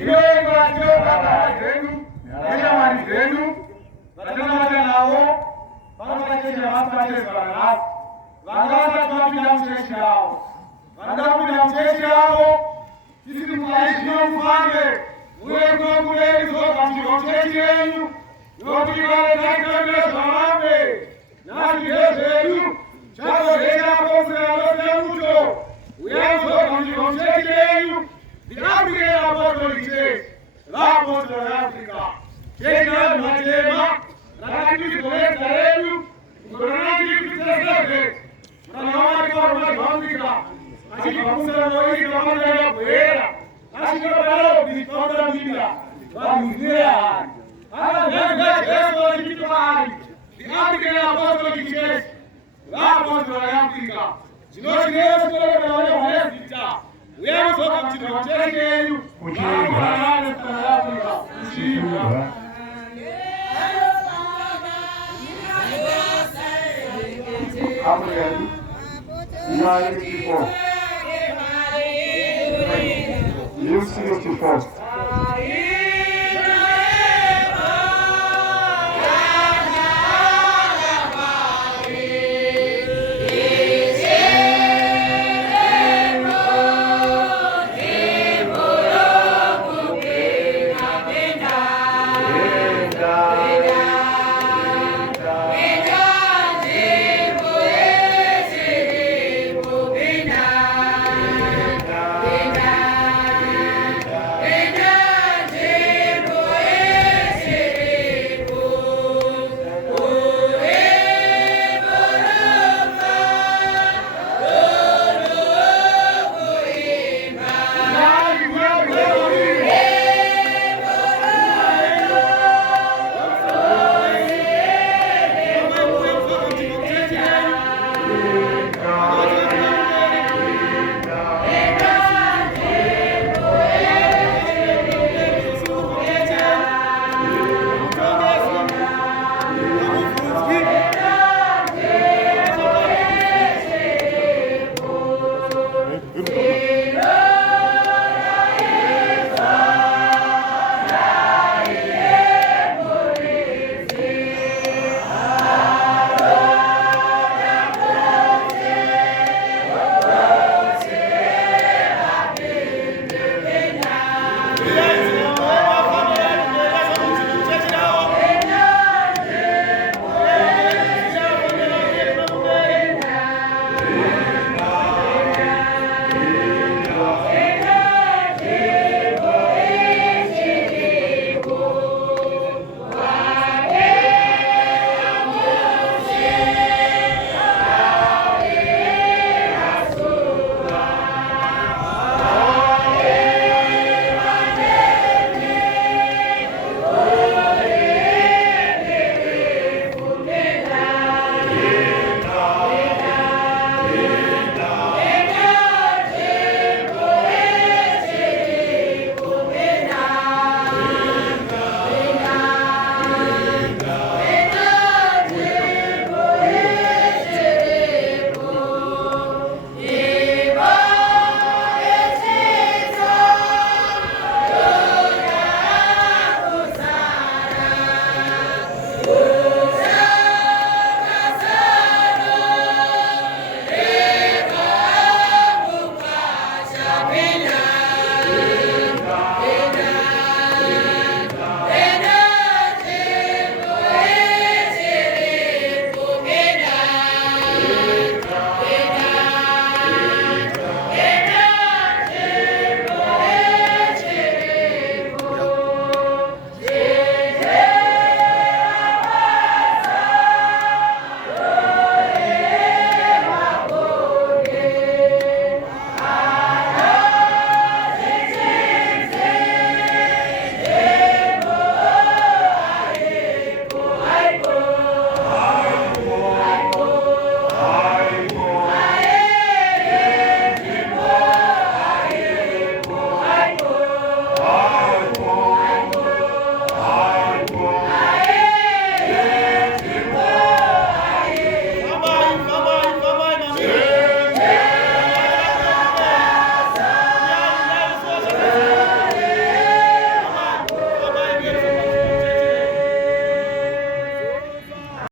Iwe kwa baba zenu, neshamani zenu, vatanamata navo, vanotachesha vasipatezwa navo, vangavasati vapinda muchechi yavo, vandapinda muchechi yavo, tisi mukaishino mufambe, uye kunokureri zobva muchechi yenyu, nokuti vaetaitoendezva vambe, nazvizvezvedu, chazozveta apostoli anosemuto, uyai zobva muchechi yenyu, the African Apostolic Church, VAAPOSTORA Africa. Church of Matema, Rakati Koleta Edu, Kurani Kisese, Ranamati Africa, Ashipamusa Moika Manda Puera, Ashiparo, Victoria Pinda, Vamusia. The African Apostolic Church, VAAPOSTORA Africa. Shiloh, we are talking to the church. You see it first.